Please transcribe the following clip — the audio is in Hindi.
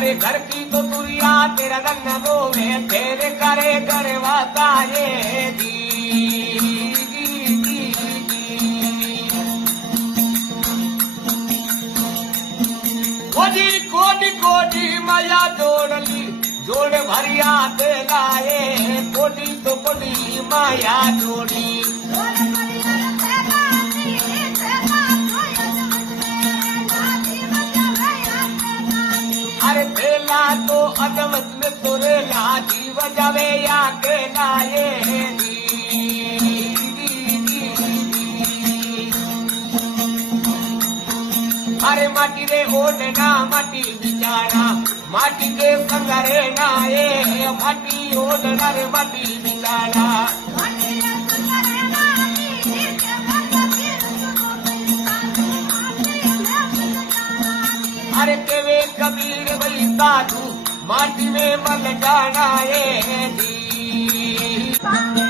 अरे घर की तो दुनिया तेरा रंग रोवे तेरे करे करवाता ये दी कोडी कोडी कोडी माया जोड़ली जोड़ भरिया ते लाए कोडी तो कोडी माया जोड़ी अरे तेला तो अदमत में तोरे ला जीव जावे या के लाए अरे माटी रे ओढ़ना माटी बिचारा माटी के संगरे नाए माटी ओढ़ना रे माटी बिचारा अरे केवे कबीर भाई साधु माटी में मल जाना ये दी